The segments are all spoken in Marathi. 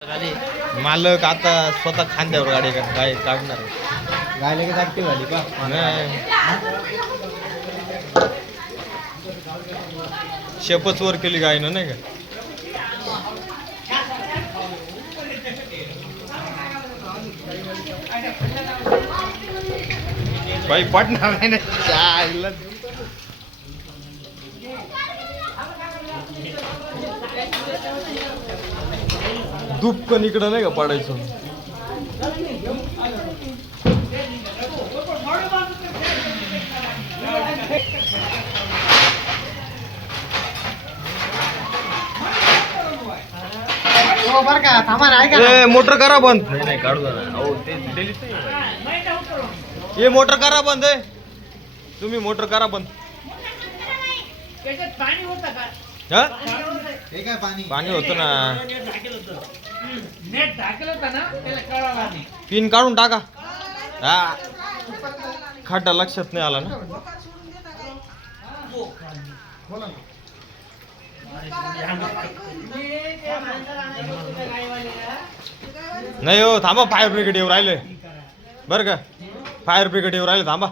मालक आता स्वतः खांद्यावर गाडी गाय काढणार गाय लगेच ऍक्टिव्ह झाली का? शेपच वर केली गायनं नाही का. बाई पडणार नाही ना चायला. दुपकन इकडं नाही का पडायचं. बरं का थांबा ना, ऐका ना. ए मोटर करा बंद. नाही काढू ना. ये मोटर करा बंद आहे. तुम्ही मोटर करा बंद. हा हे काय पाणी पाणी होतं ना. नेट टाकलं होतं ना त्याला कळाला नाही. पिन काढून टाका. हा खड्डा लक्षात नाही आला ना. नाही हो थांबा. फायर ब्रिगेड येऊ राहिले बरं का. फायर ब्रिगेड येऊ राहिले. थांबा.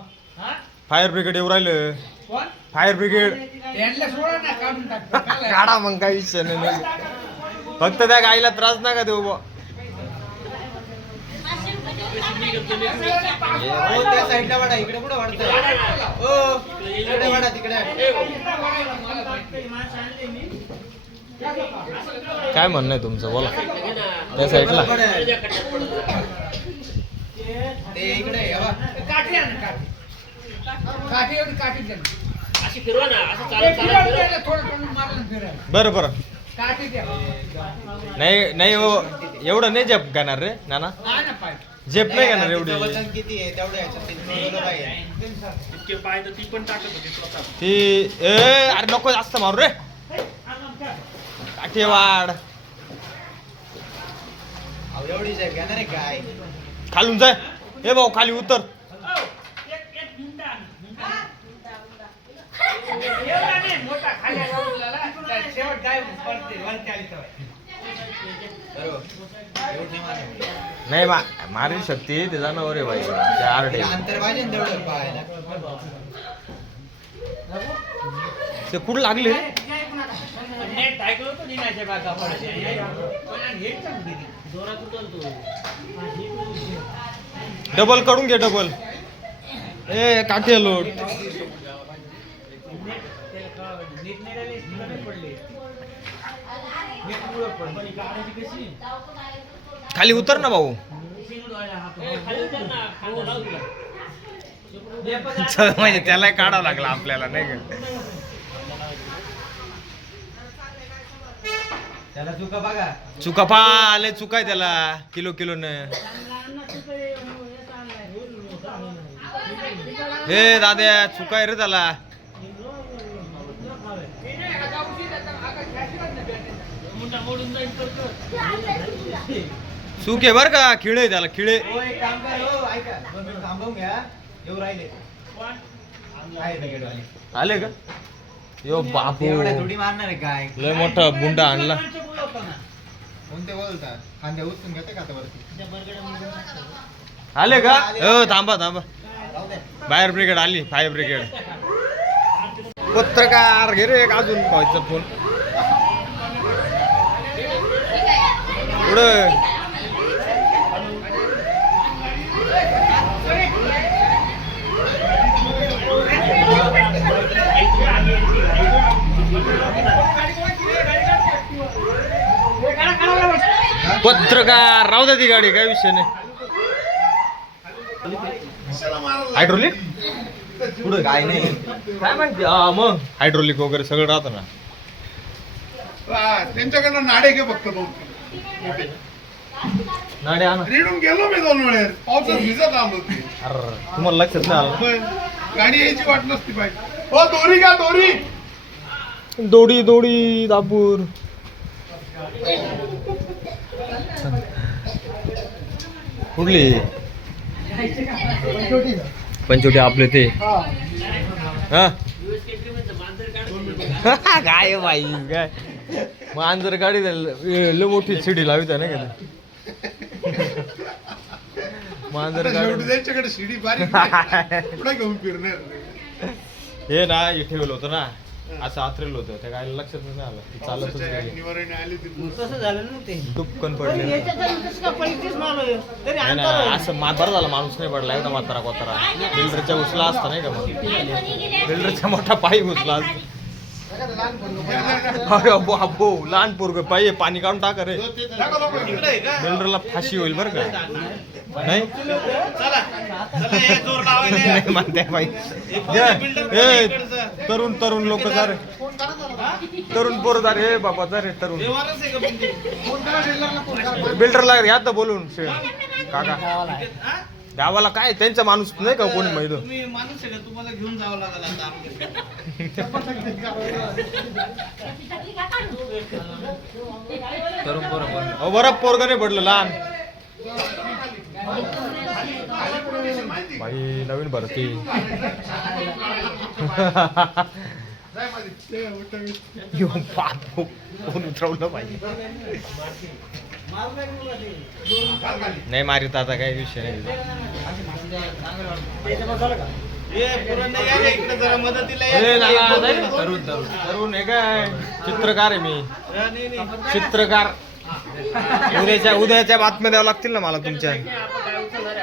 फायर ब्रिगेड येऊ राहिले. कोण? फायर ब्रिगेड यांना सोडा ना, काढून टाक. काढा मग काही विषय नाही. फक्त त्या गाईला त्रास नका देऊ बा. हो त्या साईडला वाढा, इकडे कुठं वाढतंय? हो इकडे वाढा, तिकडे. काय म्हणणं आहे तुमचं बोला. त्या साईडला ते इकडे हे बघ. काठी आण, काठी. काठी एवढी काठी द्या ना. अशी फिरवा ना, असं ते चालत फिरवून चालत द्यायला थोडं थोडं मारलं फिरायला. बरं बरं. काठी द्या. नाही नाही हो एवढं नाही झेप घेणार रे नाना. नाही ना पाय. झेप नाही घेणार एवढी. तिचं वजन किती आहे तेवढं याच्यात ते ठेवलं पाहिजे. इतके पाय तर ती पण टाकत होती स्वतः. ती ए अरे नको जास्त मारू रे. काठेवाड अहो, एवढी झेप घेणार आहे काय? खालून जाय. ए भाऊ खाली उतर. एक मुंडा आण, मुंडा. एवढा नाही, मोठा खाली लावलेला, त्या शेवट गाय पडते, वरती आली तेव्हा. बरोबर. एवढी मार. नाही मारू शकते ते जनावर आहे बाई. ते आरडे तिला अंतर पाहिजे ना तेवढं पाहायला. ते कुठं लागले रे? नेट टाकलं होतं निनाच्या बागा पडायच्या. पण हे चांगली गेली. जोरात उचलतो. डबल काढून घे डबल. ए काठी लोट. नीट नाही राहिले, तिला नाही पडले. नीट मुळं पडले. खाली उतर ना भाऊ. खाली उतर ना, खांदा लाव तिला. म्हणजे त्याला काढावं लागलं आपल्याला नाही का. त्याला चुका बघा. चुका पाले चुकाय त्याला किलो किलो न. हे दाद्या चुकाय रे त्याला. मुंडा मोडून जाईल तर कर. चूक आहे बर का. खिळे त्याला खिळे. हो एक काम कर. हो ऐका 2 मिनिट थांबवून घ्या. येऊ राहिले आहे ब्रिगेडवाले. आले का. यो बापू एवढ्या थोडी मारणार आहे काय? लय मोठा बुंडा आणला. कोणते बोलतात? खांद्या उचलून घेते का आता वरती? आले का. हो थांबा थांबा. राहू दे. फायर ब्रिगेड आली. Fire brigade. पत्रकार घे रे एक अजून व्हायचा फोन पुढं. पत्रकार राहू दे ती गाडी काय विषय नाही. हायड्रोलिक पुढे काय नाही काय माहिती. मग हायड्रोलिक वगैरे सगळं राहतं ना. त्यांच्याकडनं नाडे घे फक्त दोन. नाडे आणा. रिडून गेलो मी 2 वेळेस. पावसात भिजत आलो होती. अरे तुम्हाला लक्षात नाही आलं. पण गाडी यायची वाट नसती पाहिजे. हो दोरी का दोरी? दोडी दोडी दापूर. कुठली पंचोटी आपले ते. हा काय बाई काय मांजर गाडी लय मोठी शिडी लावी त्या नाही का मांजर आता शेवटी गाडी त्यांच्याकडे शिडी बारीक आहे. कुठं घेऊन फिरणार हे ना हे ठेवलं होतं ना असं आथरेल होतं त्या गायला लक्षात नाही आलं ती चालतच गेली. निवारण आली ती तसं झालं ना ते दुपकन पण पडले याच्यात कसं का पडलीच मारलं तरी नाही अंतर ना असं बरं झाला माणूस नाही पडला एकदा म्हातारा कोतारा बिल्डरच्या उचला असता नाही का मग बिल्डरचा मोठा पायी उचला असता अरे बाबो लहान पोरग पाहिजे पाणी काढून टाका रे बिल्डरला फाशी होईल बरं का नाही नाही म्हणते बाई ए, तरुण तरुण लोक जा रे तरुण पोर जा रे बाबा जा रे तरुण बिल्डरला घ्या तर बोलून काका गावाला काय त्यांचा माणूस नाही का कोणी माहिती तुम्ही माणूस आहे का तुम्हाला घेऊन जावं लागेल आता बरं पोरग नाही पडलं लहान बाई नवीन भरती कोण उतरवलं पाहिजे नाही मारित आता काही विषय नाही इकडे जरा मदतीला या. ए, नाना, जाईल ना. तरुण तरुण तरुण आहे काय चित्रकार आहे मी चित्रकार उद्याच्या बातम्या द्यावं लागतील ना मला तुमच्या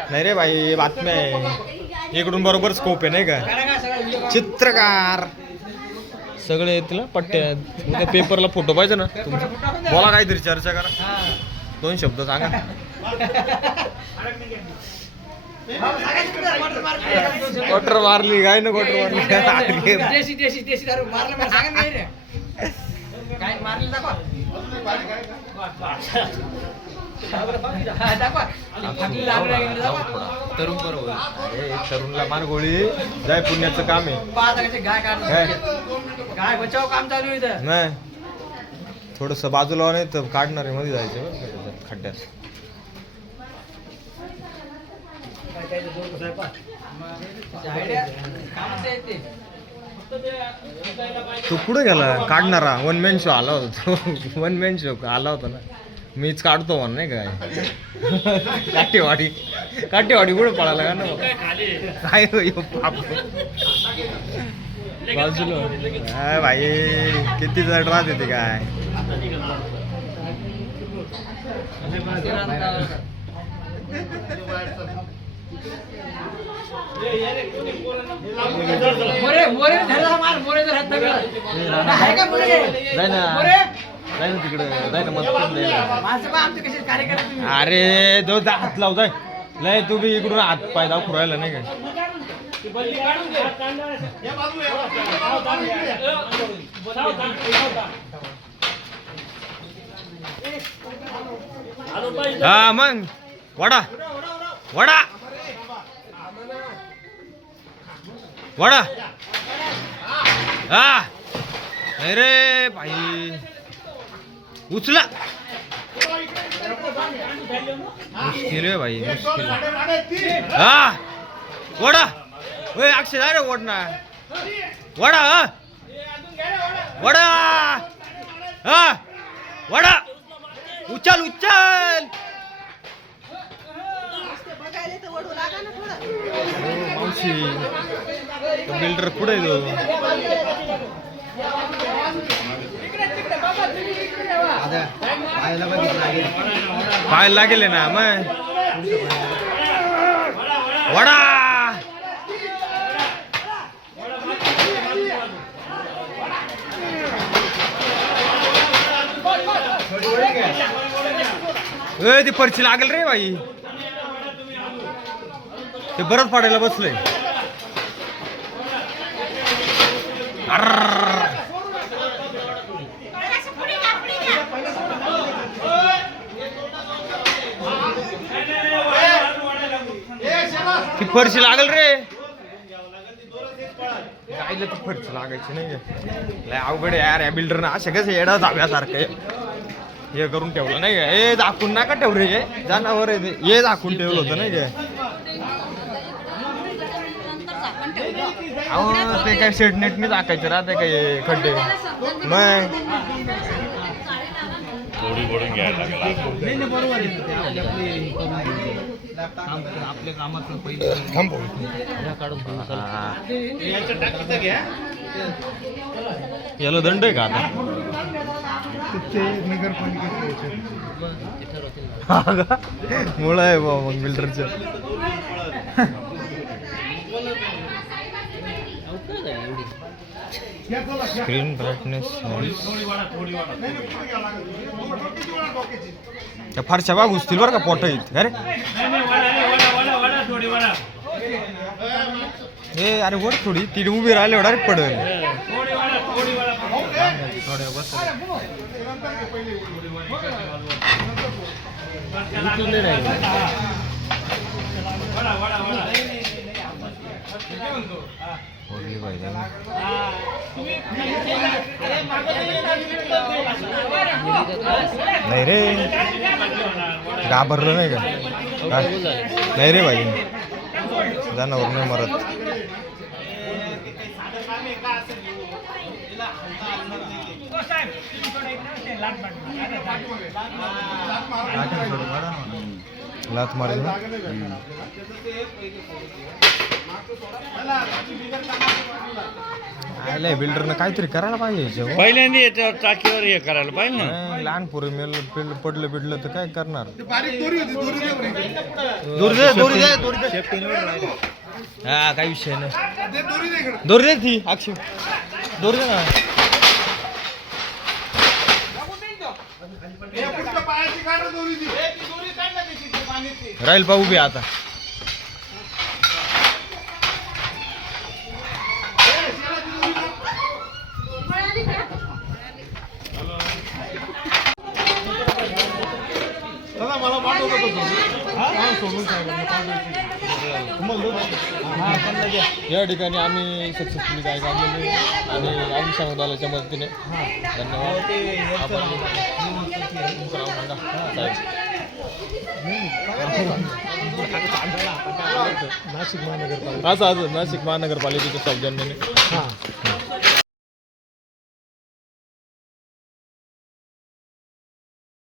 नाही रे भाई बातम्या आहे इकडून बरोबर स्कोप आहे नाही का चित्रकार सगळे येतील ना पट्ट्या उद्या पेपरला फोटो पाहिजे ना तुमचा बोला काहीतरी चर्चा करा 2 शब्द सांगा क्वार्टर मारली काय ना क्वार्टर मारली देशी देशी देशी दारू मारलं मला सांगा नाही रे काय मारलं दाखवा दाखवा तरुण बरोबर अरे तरुणला मार गोळी जाय पुण्याचं काम आहे गाय काय? गाय बचाव काम चालू आहे इथं. नाही थोडस बाजूला नाही तर काढणार आहे मध्ये जायचं बरं का त्याच्यात, खड्ड्यात तू कुठे गेला काढणारा 1 मॅन शो आला होता तो 1 मॅन शो आला होता ना मीच काढतो म्हण नाही काय काटेवाडी कुठे पळाला का ना काय हो बाप बाजूला काय भाई किती जड राहते ते काय मोरे मोरे धरला मार मोरे धर हात आहे का मोरे जाय ना मोरे जाय ना तिकडे जाय ना मत माणसं बा आमचे कसे कार्यक्रम तुम्ही अरे जो जा हात लाव जाय लय तू बी इकडून हात पाय दाखवू राहिला नाही काय हा मग वडा वडा वडा हा नाही रे भाई उचला मुश्किल आहे भाई मुश्किल हा वडा ओय अक्षय अरे वडना वडा हा वडा हा वडा उचल उचल मावशी बिल्डर कुठे आहे तो पाहायला लागेल ना मग वडा ए ती पर्ची लागेल रे बाई ते बरंच पाडायला बसलंय ती फरशी लागल रे गायला ती फरशी लागायची नाही लय अवघड आहे यार या बिल्डरनं असे कसं येडा जाव्यासारखं हे करून ठेवलं नाही का हे झाकून नका ठेव रे हे जनावर आहे ते हे झाकून ठेवलं होतं नाही का अहो ते काय शेड नेटने टाकायचे राहते काय खड्डे मग उडी बोलून घ्यायला लागला नाही नाही बरोबर आहे ना, ते आपले आपले हे करून घ्यायचे. आपल्या कामाचं पहिले थांबव याचं टाकीचं घ्या. याला दंड आहे का आता हा का? मुळं आहे बा मग बिल्डरचं. स्क्रीन ब्राईटनेस त्या फारशा बाग घुसतील बरं का पोट येत अरे हे अरे वर थोडी ती उभी राहिली डायरेक्ट पडेल. नाही रे घाबरलं नाही का काय? नाही रे भाई जनावर नाही मरत. लात मारेल ना आलंय बिल्डरनं काहीतरी करायला पाहिजे याच्यावर. पहिल्यांदा याच्यावर टाकीवर हे करायला पाहिजे ना लहान पोरं मेल पडलं बिडलं तर काय करणार. बारीक दोरी होती दोरी दे बरं. दोरी दे हा काही विषय नाही. दे दोरी दे इकडं. दोरी दे ती अक्षय दोरी दे ना. हे पुढच्या पायाची काढ दोरी दे. राहील पाहू बी आता. या ठिकाणी आम्ही सक्सेसफुली काय काढलेली आणि अग्निशामक दलाच्या मदतीने धन्यवाद. नाशिक महानगरपालिकेच्या सौजन्याने